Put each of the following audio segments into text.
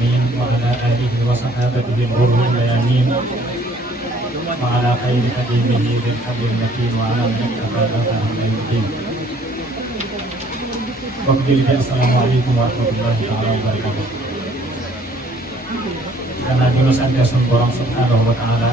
الأمين وعلى آله وصحابته الغر الميامين وعلى خير خديمه بالحبل المتين وعلى من اكتفى أثرهم إلى يوم الدين. السلام عليكم ورحمة الله تعالى وبركاته. Karena dulu santai Borom Subhanahu wa Ta'ala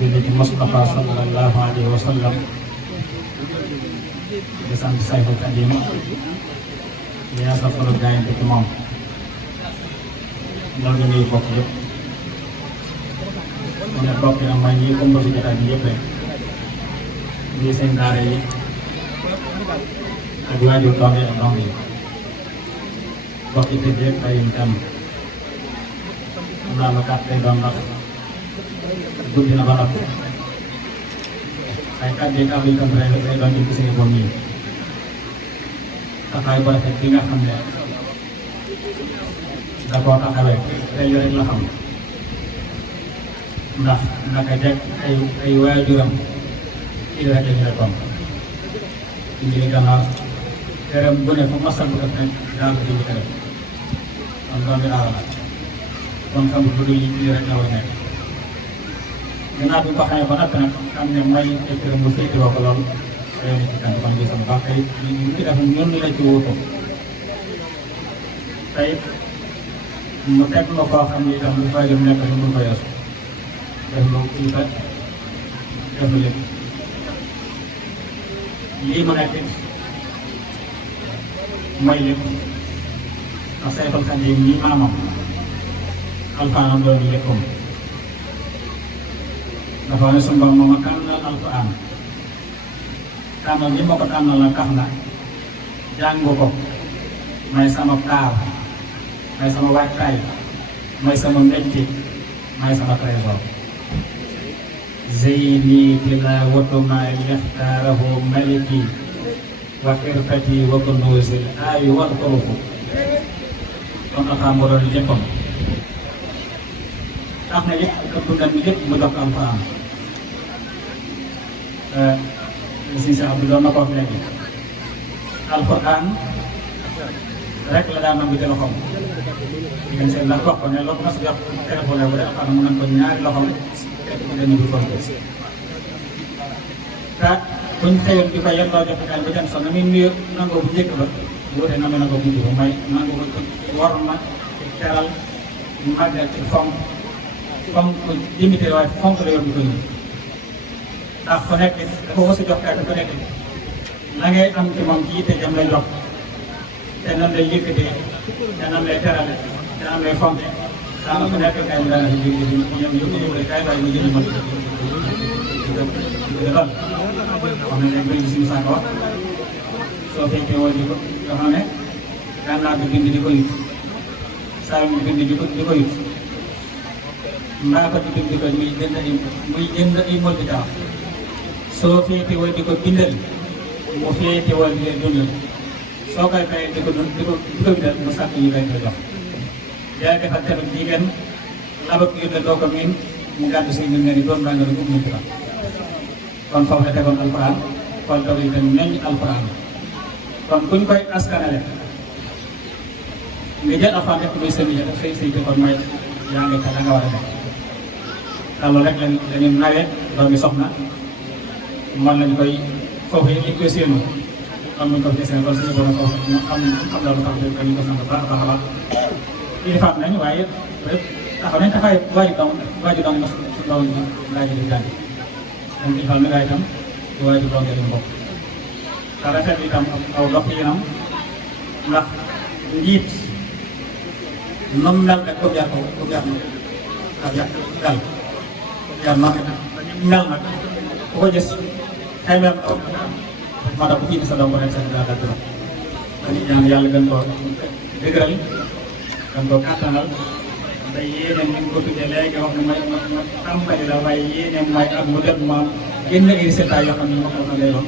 bila Mustafa sallallahu alaihi wasallam di sant Sayful Qadim ya sa solo gaay ci mom loolu ngi bokk yëpp mu ne bokk na may ñi ko mbosi jotaay bi yëpp rek ñi seen daara yi ak waajur doom yi ak doom yi bokk ci jéeg ay tam naa ma kàttee doon ndax guddi na ba noppi ay kàddu yi kàddu yi tam rek lay doon di gis nga moom nii taxawaay bu rafet bi nga xam ne da koo taxawee tey rek la xam ndax naka jekk ay waajuram kii rek lañu nekkoon ci biir gannaaw këram bu ne fu masal bu def rek daal di ci këram kon doomi aara la kon xam nga lu dul rek la war a nekk ginnaaw bi nga ko xamee ba noppi nag xam ne mooy ay këram bu féetewoo ko lool day nekk ci kan kon gis nga baax tey ñu ci def ñun la ci wuutu tey mu teg ma koo xam ne itam lu fay dem nekk lu mun ko yeesu def lu kii ba def lu lépp lii mu nekk mooy lépp ndax Sayful Qadim ñi maamam alxuraan doon léppam dafa ne suñu borom moom a tànnal alxuraan tànnal li ma ko tànnal la tax na jàng ko may sama taar may sama waajtaay may sama mbégte may sama trésor zeyni tilawatu ma yaxtaarahu maliki wa irfati wa kunuuzil aayi wal xurufu kon alxuraan moo doon léppam tax na lépp dundam bi lépp mu jox ko alxuraan si Abdou doon na ko wax léegi alxuraan rek la daan nangu ci loxoom di ngeen seen ndax wax ko ne loo ko mas jox téléphone bu dee alxuraan mu nañ ko ñaari loxoom fekk ci dañu du fonk te buñ xëyoon di ko yendoo jox daal ba jant sax na muy nuyu nangoo bu njëkk ba wuute na mu nangoo bu mujj ba may nangu ko war ma ci teral màggal ci fonk limité waaye fonk la yor bu koy ndax ku nekk dafa mos a jox kàddu ku nekk la ngay am ci moom ci yitte jam lay jox te nan lay yëkkatee te nan lay terale te nan lay fonke daanaka ku nekk kay mu daanaka jóge ci ñoom ñu ko yóbbule kay waaye mu jënd mën dal wax na léegi bëri suñu saako wax soo fekkee woo di ko yoo xam ne daan naa ko bind di ko yut saa mu bind di ko yut mbaa ko di bind di ko muy jënd ay mol bi tax soo féete woo di ko bindal mu féete woo di leen dundal soo koy fayee di ko bindal mu sàkk yi koy jox yaa defal tamit jigéen labak yu la doo ko miin mu gàddu si ñu ngeen doon baa nga dugg mu ci kon foofu la tegoon alxuraan kon doog yi tamit meññ alxuraan kon kuñ koy askanale nga jël alxuraan rek muy say kon mooy yaa ngi la nga war a def loolu rek lañu nawee doomi soxna man lañu koy foofu yi liñ koy séenu am nañu ko fi seen kon suñu borom foofu ñu am la lu tax dañu ko sant baax a baax ilifaat nañu waaye rek taxaw nañ taxaay waaju doon na su doon laaj di jàng moom ilifaat mi gaa itam di waaju doon nga mbokk te rafet itam aw dox yinam ndax njiit noonu mel rek ko jaar dal yaa noonu mel nag ku ko gis xëy na moo tax bu jiite sa doom ba rek sax daa dal dina dañuy ñaan yàlla gën koo dëgëral gën koo kàttanal te yéene ni nga ko tuddee léegi wax ne may tàmbali la waaye yéene mooy ak mu jot ma génn ay résultats yoo xam ne moo xam ne lay doon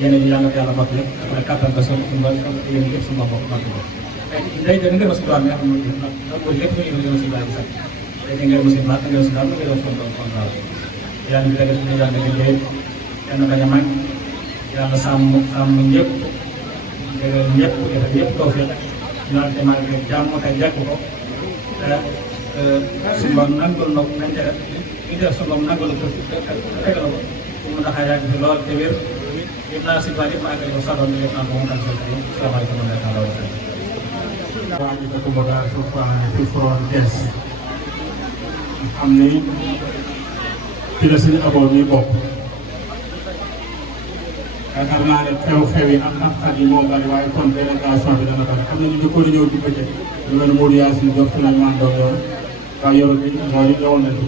yéene bi yàlla ko yàlla bokk lépp après kàttan ba sa yéen lépp suñu bopp bokk day da nga si doon nga xam ne nag lépp lu ñu si bàyyi sax tey nga mos a baax nga mos a daal nga doon fonk daal yàlla bi dëgg suñu yàlla liggéey kenn bañ a mag yàlla sàmm ñëpp dëgg ñëpp defal ñëpp tawfeex ñu naan te maa ngi leen jàmm te njëkk ko te suñu borom nangul na ko nañ ca li def suñu borom nangul ko tegal ko su mu ndax yàgg fi lool te wér yëpp naa si bari maa ngi leen sagoon yëpp naa ko mu kan seen tey salaamaaleykum wa rahmatulah. waaw ñu ko bëgg a fi foron des xam ni ci la suñu aboon yi bokk yaakaar naa ne xew-xew yi ak xat-xat yi moo bari waaye kon délégation bi dana bari xam nañu ne ko di ñëw di bëccëg ñu mel ne Modou Yacine Diop fi lañ man doon yoon waaye yoru bi moo ñu ñëwoon nañ ci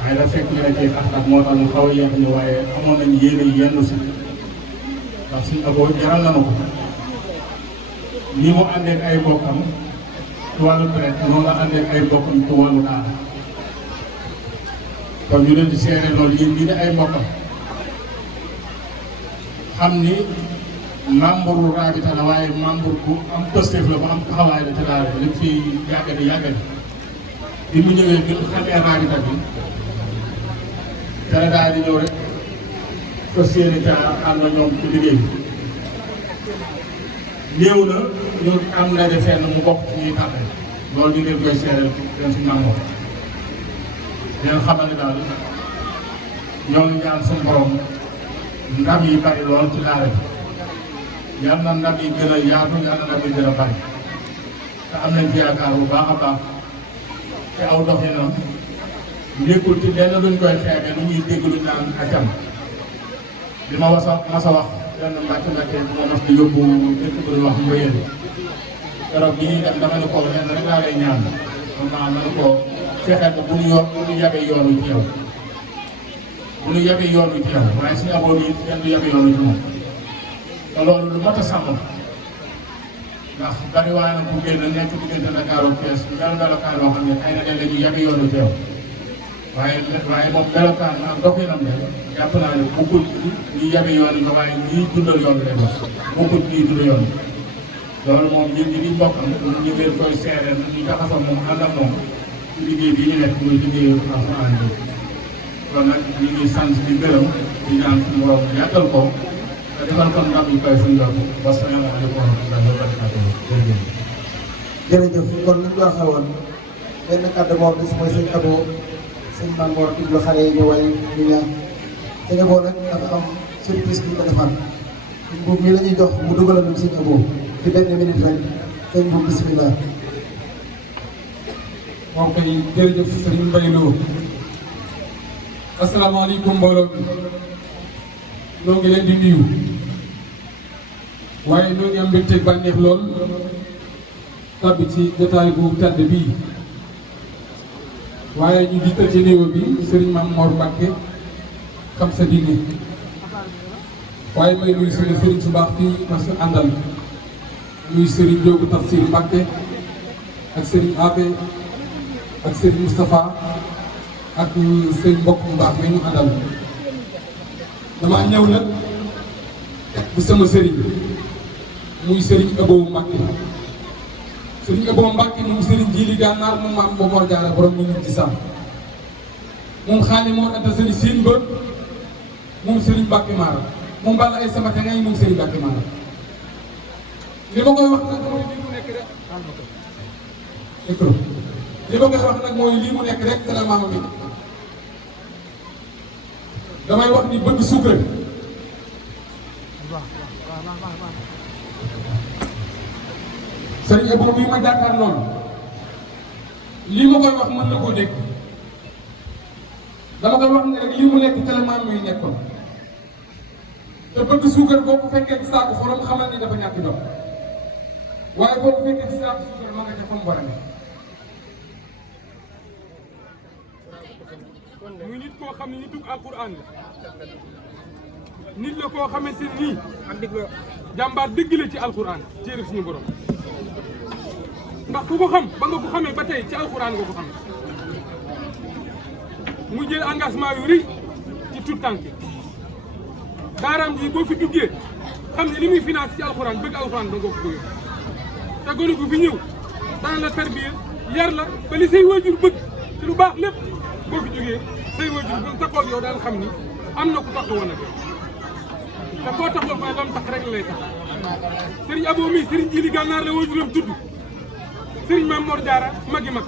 waaye da fekk ñu ne ci xat-xat moo tax mu xaw a yéex ñu waaye amoon nañ yéene yenn si ndax suñu aboo jaral na ma ko ni mu àndeek ay mbokkam ci wàllu traite noonu la àndeek ay mbokkam ci wàllu daara kon ñu leen di seere loolu yéen ñi di ay mbokkam xam ni membre Rabita la waaye membre bu am positif la bu am taxawaay la ci daara bi lépp fii yàgg bi mu ñëwee bi mu xamee Rabita bi te la daal di ñëw rek fas yéene ca ànd na ñoom ci liggéey bi néew na ñu am ndaje fenn mu bokk ci ñuy tàppe loolu ñu leen koy seeral leen si nangoo leen xamal ne daal ñoo ngi ñaan suñu borom ndam yi bari lool ci daara bi yal na ndam yi gën a yaatu yal na ndam yi gën a bari te am nañ ci yaakaar bu baax a baax te aw doxinam nekkul ci lenn luñ koy xeebe lu ñuy dégg luñ naan acam li ma masa wax lenn mbàcc bu ma mas di yóbbu dëkk bu wax Mbayeen keroog bi ñuy dem dama ne ko lenn rek laa lay ñaan man maa ma ne ko fexeel ba bu ñu yabee yoonu ci yow bu ñu yabee yoonu ci yow waaye suñu aboon yi kenn du yabee yoonu ci moom te loolu lu mat a sàmm ndax bari waa na ku génn nekk diggante Dakar ak Thiès melokaan yoo xam ne xëy na ne ñu yabee yoonu ci yow waaye moom melokaan ak doxinam ne jàpp naa ne bokkul ñi yabe yoon yi waaye ñii dundal yoon bi lay wax bokkul ñii dundal yoon bi loolu moom ñun ñi di mbokkam ñu ngeen koy seereel ñu jaxasoo moom ànd ak moom ci liggéey bi ñu nekk muy liggéeyu alxuraan bi kon nag ñu ngi sant di gërëm di ñaan suñu borom yàggal ko te defal ko ndam yu koy suñu yokk wasalaamaaleykum wa rahmatullahi wa barakatuh jërëjëf kon li ñu ko waxee woon benn kàddu moom gis mooy sëñ Abo sëñ Mangor diglu xale yi ñu way ñu ñaan sëñ Abo nag dafa am surprise bi ñu ko defal mbuub mi la ñuy jox mu dugalal ñu sëñ Abo ci benn minute rek sëñ mbuub bismillah. moom kay jërëjëf sëñ Mbaye Lo asalaamaaleykum mbooloo mi ñoo ngi leen di nuyu waaye ñoo ngi am mbégte bànneex lool tabbi ci jotaay bu tàdd bii waaye ñu jiital ci néew bi Serigne Mame Mor Mbacke xam sa diine waaye may nuyu Serigne su baax fii mas àndal nuyu Serigne Diogu Tafsir Mbacke ak Serigne Abe ak Serigne Moustapha ak seen mbokk mu baax mais ñu àndal damaa ñëw nag bu sama Serigne muy Serigne Abo Mbacke Serigne Abo Mbacke moom Serigne Jili Gànnaar moom maam Momar Jaara borom ñu ngi ci sàmm moom xaali moo anta Serigne Sine Ba moom Serigne Mbacke Mara moom bala ay sama ngay moom Serigne Mbacke Mara li ma koy wax nag mooy lii mu nekk rek micro li ma koy wax nag mooy lii mu nekk rek dana maama mi damay wax ni bëgg suukar Serigne Abo bii ma jàkkaar loolu lii ma koy wax mën na koo dégg dama koy wax ne rek lii mu nekk téléman muy nekkoon te bëgg suukar boo ko fekkee ci saako xolam xamal ni dafa ñàkk doom waaye boo ko fekkee ci saako suukar ma nga ca fa mu war a nekk muy nit koo xam ne nitu alquran la nit la koo xamante nii jàmbaar dëgg la ci alquran téere suñu borom ndax ku ko xam ba nga ko xamee ba tey ci alxuraan nga ko xam mu jël engagement yu rëy ci tout tànk daaraam ji boo fi duggee xam ne li muy finance ci alxuraan bëgg alxuraan da nga ko bëgg te gone gu fi ñëw dana la tarbiya yar la ba li say waajur bëgg ci lu baax lépp boo fi jógee say waajur bu taxaw ak yow daan xam ni am na ku taxawoon ak te koo taxawal mooy lam tax rek la lay tax Serigne Abo mi Serigne Jili Gànnaar la waajuram tudd Serigne Mame Mor Diarra magi mag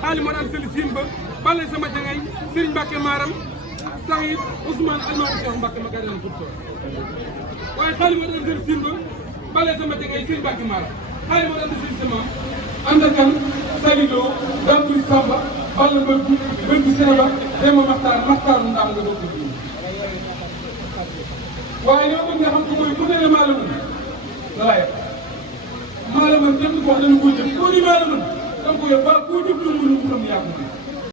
xaali moo daan seli siin ba balla sama jangay Serigne Mbacke Maram Sahid Ousmane Almaamu Cheikh Mbacke ma gàddan fut waaye xaali moo daan seli siin ba balla sama jangay Serigne Mbacke Maram xaali moo daan seli sama andakan salidoo damburi Samba balla bëgg Sénéba dema maxtaar mu ndaam nga doog ko waaye yow nga xam ko mooy ku ne maa la mën la waaye maa la mën kenn ko wax dañu ko jëf koo ni maa la mën da nga ko yor ba koo jëf lu mënu mu xam yaa ko mën